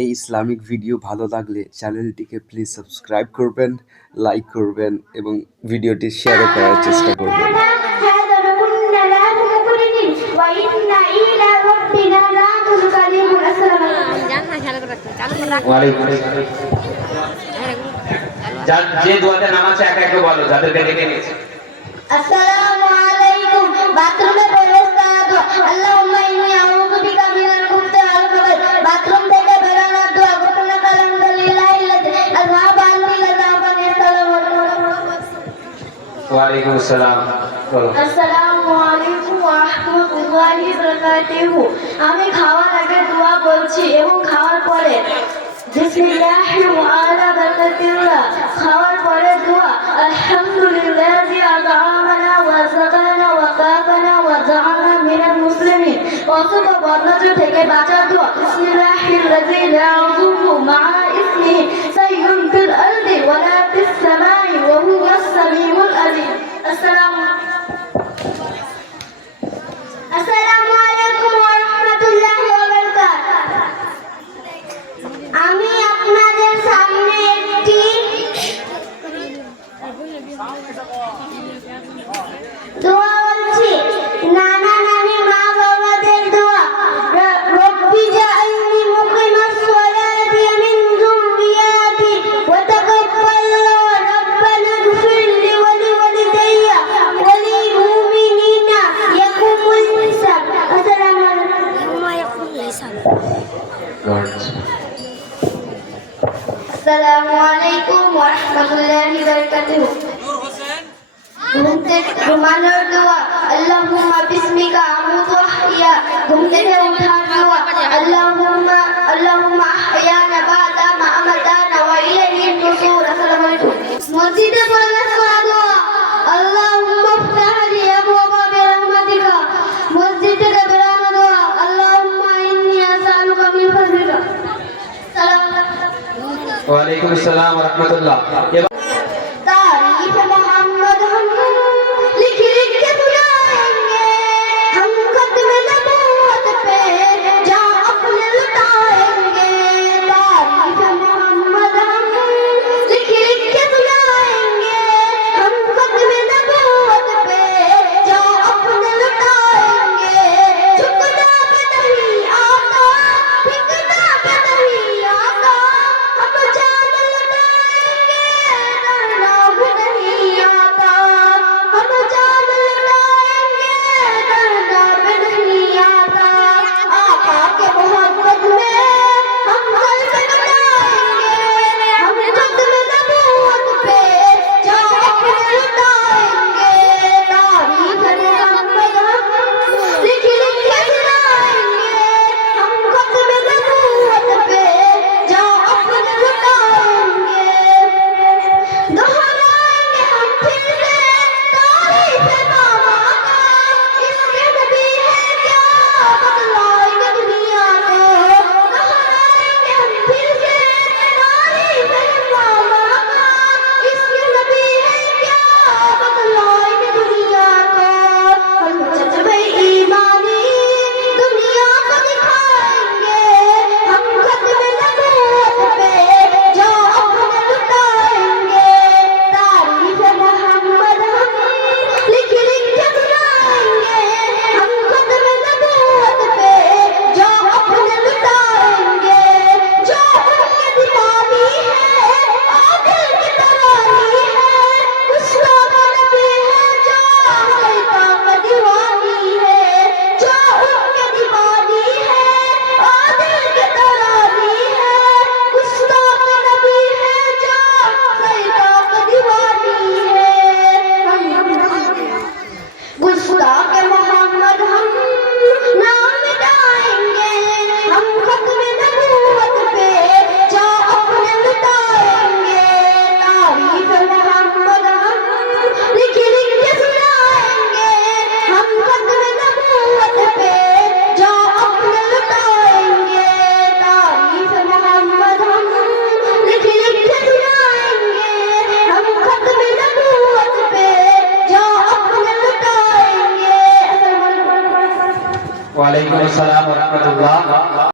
এই Islamic video ভালো লাগলে চ্যানেলটিকে প্লিজ সাবস্ক্রাইব করবেন, লাইক করবেন এবং ভিডিওটি শেয়ারও করার চেষ্টা করবেন। যে দোয়াতে নামাজ একা একা বলো, যাদেরকে ডেকে নিয়েছে। আসসালামু আলাইকুম। বাথরুমে ব্যবস্থা দোয়া। আল্লাহুম্মা ইন্নী আউযু বিকা মিনাল খুবুসি ওয়াল খাবাইস। বাথরুম থেকে বেরোনোর দোয়া। ঘটনা আলহামদুলিল্লাহিল্লাযী আযহাবা আন্নী আযাবান। আসসালামু আলাইকুম। ওয়া আলাইকুম আসসালাম। আসসালামু আলাইকুম ওয়া রাহমাতুল্লাহি ওয়া বারাকাতুহু। আমি খাওয়ার আগে দোয়া বলছি এবং খাওয়ার পরে বিসমিল্লাহির ওয়া বারাকাতুহু। খাওয়ার পরে দোয়া আলহামদুলিল্লাহি আযআমানা ওয়া সাকানা ওয়া কাফানা ওয়া জাআলা মিনাল মুসলিমিন। অথবা বদনজর থেকে বাঁচার দোয়া বিসমিল্লাহিল্লাযী লা ইয়াযুররু মা'a ইসমিহি শাইউন ফিল আরদি ওয়া লা ফিস সামাই ওয়া হুয়াস সামিউল আলীম। আসসালামু আলাইকুম ওয়া রাহমাতুল্লাহি ওয়া বারাকাতুহু। আমি আপনাদের সামনে একটি দোয়া বলছি। নানা নানি মা বাবাদের দোয়া। রব্বি জাআলনি মুকিমাস সালাতি ওয়া মিন যুররিয়াতি ওয়া তাকাব্বাল রব্বানা ইগফিরলি ওয়া লিওয়ালিদাইয়া ওয়া লিল মুমিনিনা ইয়াকুমুল হিসাব। আসসালামু আলাইকুম ওয়া রাহমাতুল্লাহি ওয়া বারাকাতুহু। ঘুম থেকে ঘুমানোর দোয়া আল্লাহুম্মা বিসমিকা আমুতু ওয়া আহইয়া। ঘুম থেকে ওঠার দোয়া আল্লাহুম্মা আহইয়ানা বা'দা মা আমাতানা ওয়া ইলাইহিন নুশুর। আসসালামু আলাইকুম। মসজিদে প্রবেশ করার দোয়া আল্লাহুম্মা ইফতাহ লি আবওয়াবা বিরহমাতিকা। মসজিদ থেকে বেরোনোর দোয়া আল্লাহুম্মা ইন্নী আসআলুকা মিন ফাযলিকা। আসসালামু আলাইকুম। ওয়া আলাইকুম আসসালাম ওয়া রাহমাতুল্লাহ। तारीफ मोहम्मद हम लिख लिख के बुलाएंगे, हम खत्म नबूवत पे जा अपने लुटाएंगे। तारीफ मोहम्मद हम लिख लिख के बुलाएंगे, हम खत्म नबूवत पे जा अपने लुटाएंगे। झुकना पे नहीं आता, झुकना पे नहीं आता, हम जान लुटाएंगे। डरना भी नहीं आता, हम जान लुटाएंगे। डरना भी नहीं आता। आका के मोहब्बत में हम कल्ब लुटाएंगे, हम खत्म नबूवत पे जा अपने लुटाएंगे। तारीफ मोहम्मद हम लिख लिख के सुनाएंगे, हम खत्म नबूवत पे जा अपने लुटाएंगे। दोहराएंगे हम फिर से तारीफ बाबा का, इसके नबी है क्या बतलाएंगे दुनिया को। दोहराएंगे हम फिर से तारीफ बाबा का, इसके नबी है क्या बतलाएंगे दुनिया को। हम जज्बे ईमानी दुनिया को दिखाएंगे, हम खत्म नबूवत पे जा अपने लुटाएंगे। तारीफ मोहम्मद हम लिख लिख के सुनाएंगे, हम खत्म नबूवत पे जा अपने लुटाएंगे। जो उनके दीवानी है आदिल की तरानी है, उसका नबी है जो खलीफा का दीवानी है। जो उनके दीवानी है आदिल की तरानी है, उसका नबी है जो खलीफा का दीवानी है। गुस्ताख मोहम्मद हम नाम मिटाएंगे, हम खत्म नबूवत पे जा अपने लुटाएंगे। तारीफ मोहम्मद हम लिख लिख के सुनाएंगे, हम खत्म नबूवत पे जा अपने लुटाएंगे। तारीफ मोहम्मद हम लिख लिख के सुनाएंगे, हम खत्म नबूवत पे जा अपने लुटाएंगे। ওয়া আলাইকুম আসসালাম ওয়া রাহমাতুল্লাহ।